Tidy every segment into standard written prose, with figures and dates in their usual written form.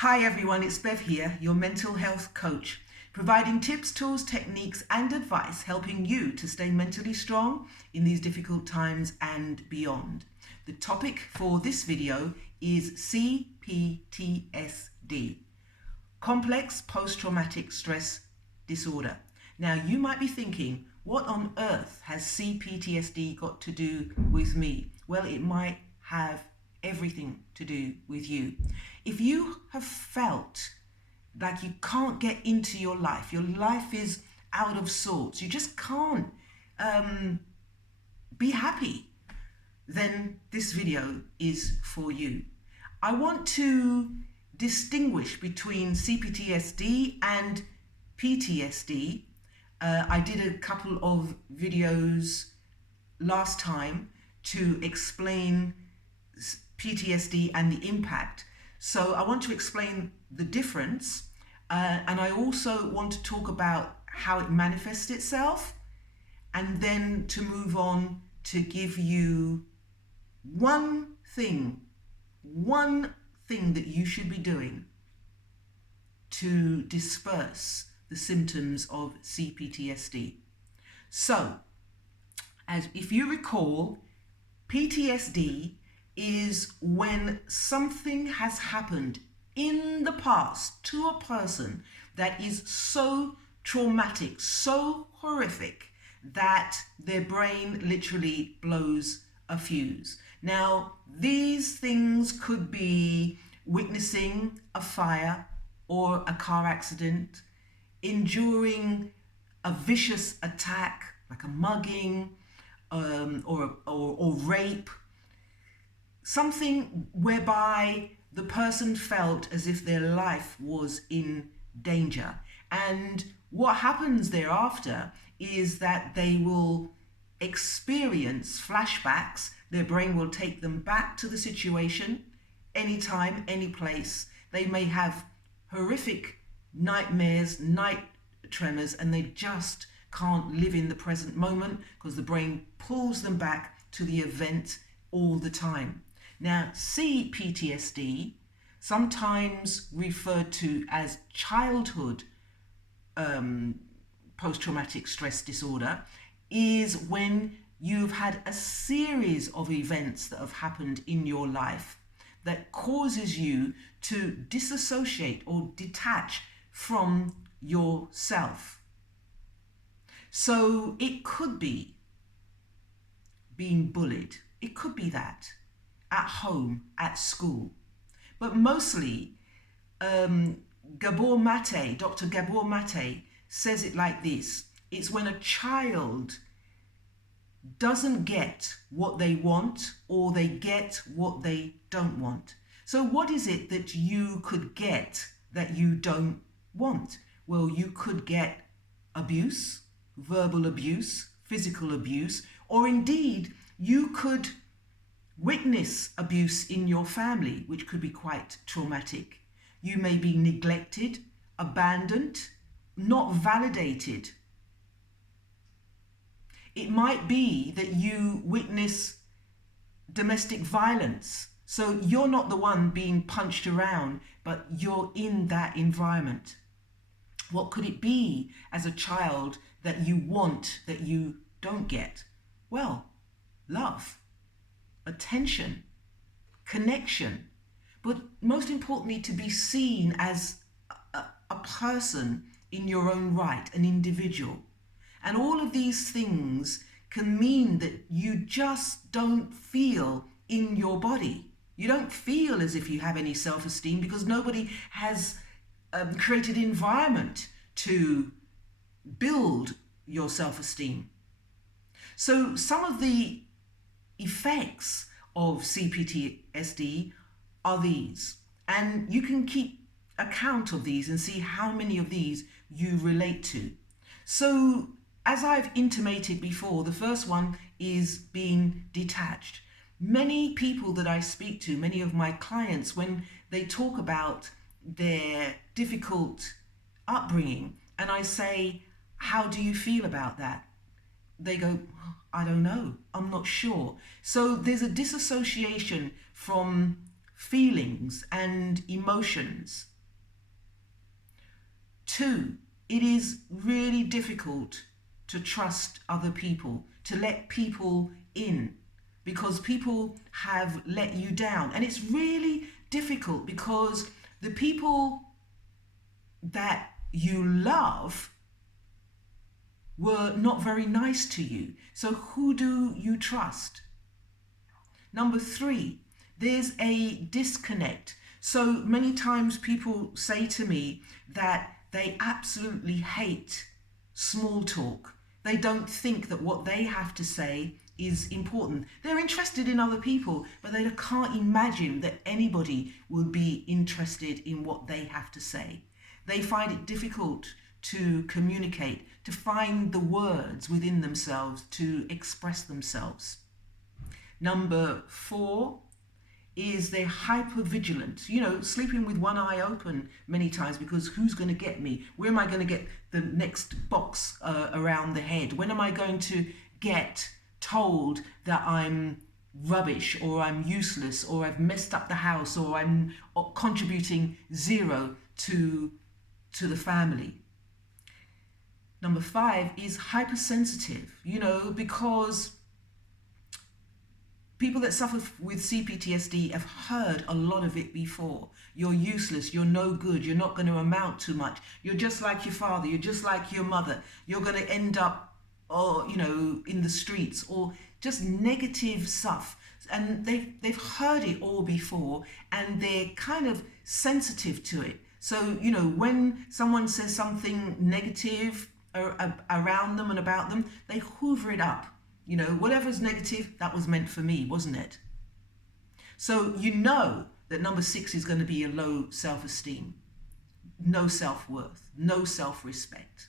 Hi everyone, it's Bev here, your mental health coach, providing tips, tools, techniques and advice helping you to stay mentally strong in these difficult times and beyond. The topic for this video is c-PTSD, complex post-traumatic stress disorder. Now you might be thinking, what on earth has c-PTSD got to do with me? Well, it might have everything to do with you. If you have felt like you can't get into your life is out of sorts, you just can't be happy, then this video is for you. I want to distinguish between c-PTSD and PTSD. I did a couple of videos last time to explain PTSD and the impact. So I want to explain the difference, and I also want to talk about how it manifests itself, and then to move on to give you one thing that you should be doing to disperse the symptoms of c-PTSD. So, if you recall, PTSD is when something has happened in the past to a person that is so traumatic, so horrific, that their brain literally blows a fuse. Now, these things could be witnessing a fire or a car accident, enduring a vicious attack like a mugging or rape, something whereby the person felt as if their life was in danger. And what happens thereafter is that they will experience flashbacks. Their brain will take them back to the situation, anytime, any place. They may have horrific nightmares, night tremors, and they just can't live in the present moment because the brain pulls them back to the event all the time. Now, c-PTSD, sometimes referred to as childhood post-traumatic stress disorder, is when you've had a series of events that have happened in your life that causes you to disassociate or detach from yourself. So it could be being bullied. It could be that at home, at school. But mostly, Dr. Gabor Mate says it like this. It's when a child doesn't get what they want, or they get what they don't want. So what is it that you could get that you don't want? Well, you could get abuse, verbal abuse, physical abuse, or indeed you could witness abuse in your family, which could be quite traumatic. You may be neglected, abandoned, not validated. It might be that you witness domestic violence. So you're not the one being punched around, but you're in that environment. What could it be as a child that you want that you don't get? Well, love, attention, connection, but most importantly, to be seen as a person in your own right, an individual. And all of these things can mean that you just don't feel in your body. You don't feel as if you have any self-esteem because nobody has created an environment to build your self-esteem. So some of the effects of c-PTSD are these, and you can keep account of these and see how many of these you relate to. So as I've intimated before, the first one is being detached. Many people that I speak to, many of my clients, when they talk about their difficult upbringing and I say, how do you feel about that? They go, I don't know, I'm not sure. So there's a disassociation from feelings and emotions. 2, it is really difficult to trust other people, to let people in, because people have let you down. And it's really difficult because the people that you love were not very nice to you. So who do you trust? Number 3, there's a disconnect. So many times people say to me that they absolutely hate small talk. They don't think that what they have to say is important. They're interested in other people, but they can't imagine that anybody would be interested in what they have to say. They find it difficult to communicate, to find the words within themselves to express themselves. Number 4 is they're hypervigilant, sleeping with one eye open many times, because who's going to get me? Where am I going to get the next box around the head? When am I going to get told that I'm rubbish, or I'm useless, or I've messed up the house, or I'm contributing 0 to the family? Number 5 is hypersensitive, because people that suffer with c-PTSD have heard a lot of it before. You're useless, you're no good, you're not going to amount to much, you're just like your father, you're just like your mother, you're going to end up in the streets, or just negative stuff. And they've heard it all before, and they're kind of sensitive to it. So, when someone says something negative around them and about them, they hoover it up. Whatever's negative, that was meant for me, wasn't it? So that number 6 is going to be a low self-esteem, no self-worth, no self-respect.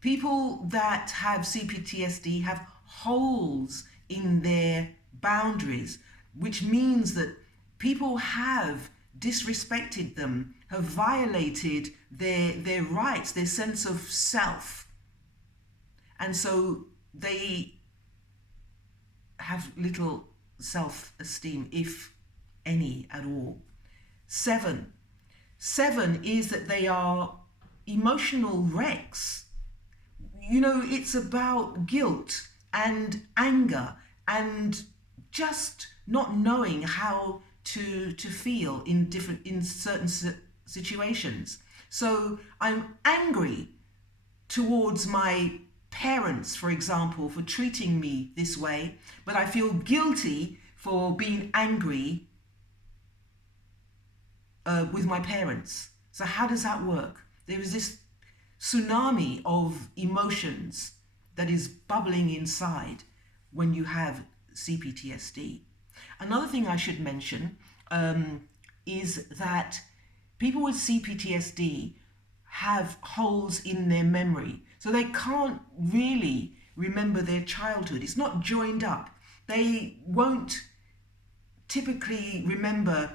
People that have c-PTSD have holes in their boundaries, which means that people have disrespected them, have violated their rights, their sense of self. And so they have little self-esteem, if any at all. 7 is that they are emotional wrecks. It's about guilt and anger and just not knowing how to feel in certain situations. So I'm angry towards my parents, for example, for treating me this way, but I feel guilty for being angry with my parents. So how does that work? There is this tsunami of emotions that is bubbling inside when you have c-PTSD. Another thing I should mention is that people with c-PTSD have holes in their memory. So they can't really remember their childhood. It's not joined up. They won't typically remember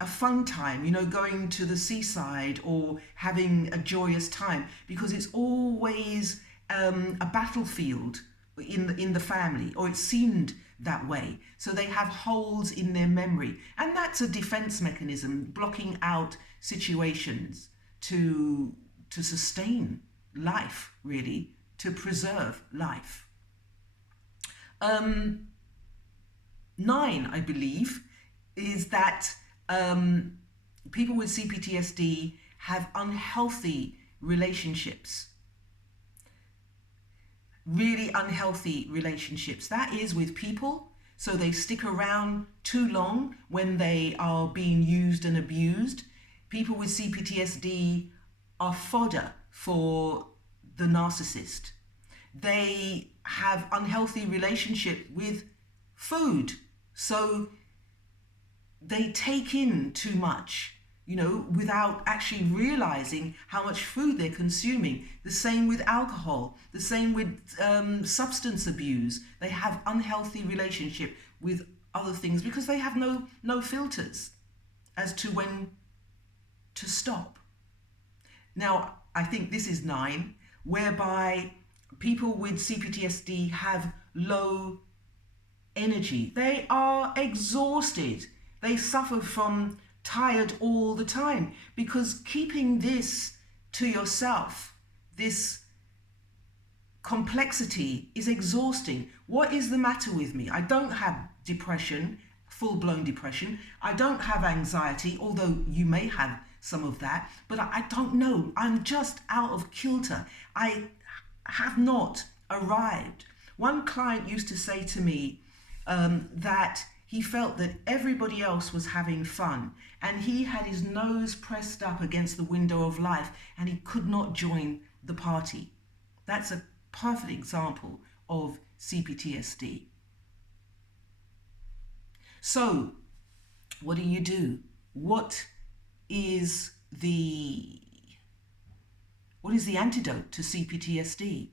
a fun time, going to the seaside or having a joyous time, because it's always a battlefield in the family, or it seemed that way. So they have holes in their memory, and that's a defense mechanism, blocking out situations to sustain life, really, to preserve life. 9, I believe, is that people with c-PTSD have unhealthy relationships. Really unhealthy relationships. That is with people, so they stick around too long when they are being used and abused. People with c-PTSD are fodder for the narcissist. They have unhealthy relationship with food, so they take in too much, without actually realizing how much food they're consuming. The same with alcohol, the same with substance abuse. They have unhealthy relationship with other things because they have no filters as to when to stop. Now, I think this is 9, whereby people with c-PTSD have low energy. They are exhausted. They suffer from tired all the time, because keeping this to yourself. This complexity is exhausting. What is the matter with me? I don't have depression, full-blown depression. I don't have anxiety, although you may have some of that, but I don't know. I'm just out of kilter. I have not arrived. One client used to say to me that he felt that everybody else was having fun and he had his nose pressed up against the window of life and he could not join the party. That's a perfect example of c-PTSD. So, what do? What is the antidote to c-PTSD?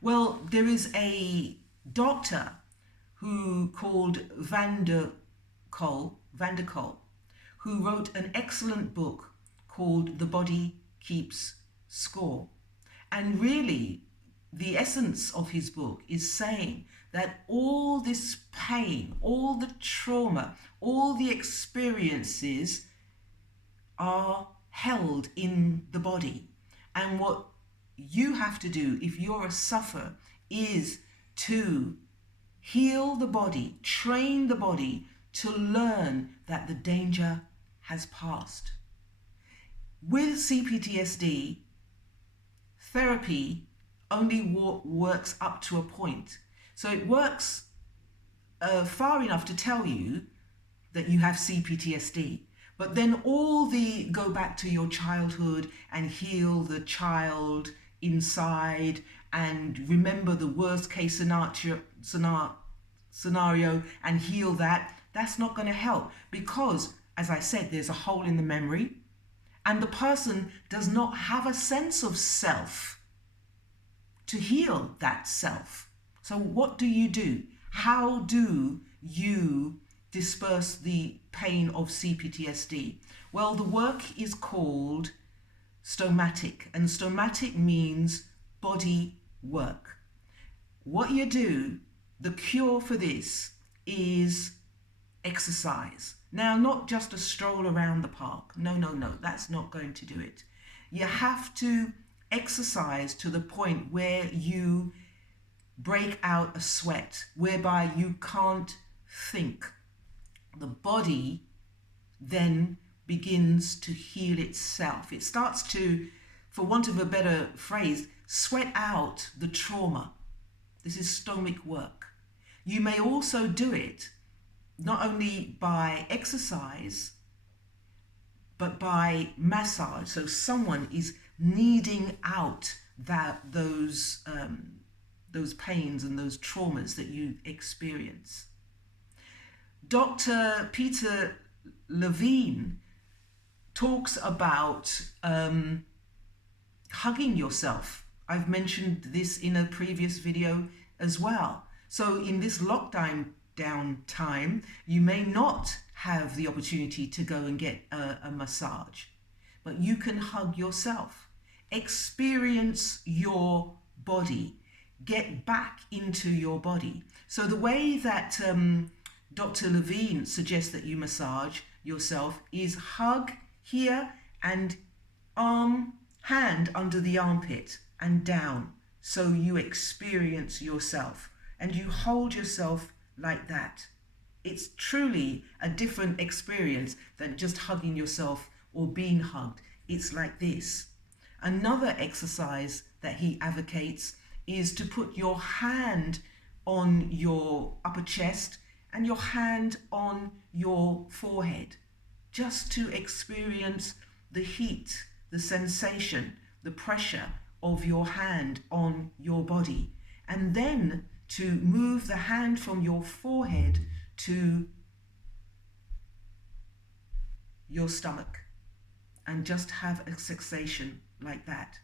Well, there is a doctor who called Van der Kolk, who wrote an excellent book called The Body Keeps Score. And really, the essence of his book is saying that all this pain, all the trauma, all the experiences are held in the body. And what you have to do if you're a sufferer is to heal the body, train the body to learn that the danger has passed. With c-PTSD, therapy only works up to a point. So it works far enough to tell you that you have c-PTSD. But then all the go back to your childhood and heal the child inside and remember the worst case scenario and heal that, that's not going to help because, as I said, there's a hole in the memory and the person does not have a sense of self to heal that self. So what do? How do you disperse the pain of c-PTSD? Well, the work is called stomatic, and stomatic means body work. What you do, the cure for this is exercise. Now, not just a stroll around the park. No, that's not going to do it. You have to exercise to the point where you break out a sweat, whereby you can't think. The body then begins to heal itself. It starts to, for want of a better phrase, sweat out the trauma. This is stomach work. You may also do it not only by exercise, but by massage. So someone is kneading out those pains and those traumas that you experience. Dr. Peter Levine talks about hugging yourself. I've mentioned this in a previous video as well. So in this lockdown time, you may not have the opportunity to go and get a massage, but you can hug yourself. Experience your body. Get back into your body. So the way that Dr. Levine suggests that you massage yourself is hug here and hand under the armpit and down, so you experience yourself and you hold yourself like that. It's truly a different experience than just hugging yourself or being hugged. It's like this. Another exercise that he advocates is to put your hand on your upper chest and your hand on your forehead, just to experience the heat, the sensation, the pressure of your hand on your body, and then to move the hand from your forehead to your stomach and just have a sensation like that.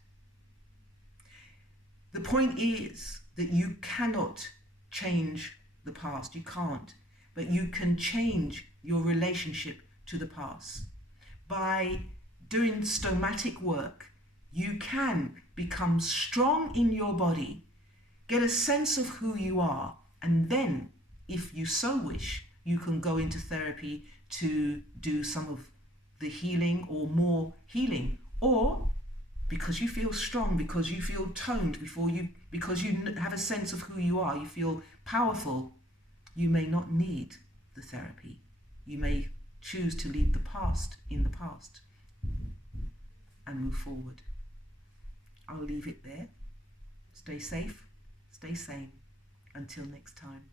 The point is that you cannot change the past. You can't. But you can change your relationship to the past. By doing stomatic work, you can become strong in your body, get a sense of who you are, and then, if you so wish, you can go into therapy to do some of the healing or more healing, or because you feel strong, because you feel toned, because you have a sense of who you are, you feel powerful, you may not need the therapy. You may choose to leave the past in the past and move forward. I'll leave it there. Stay safe, stay sane. Until next time.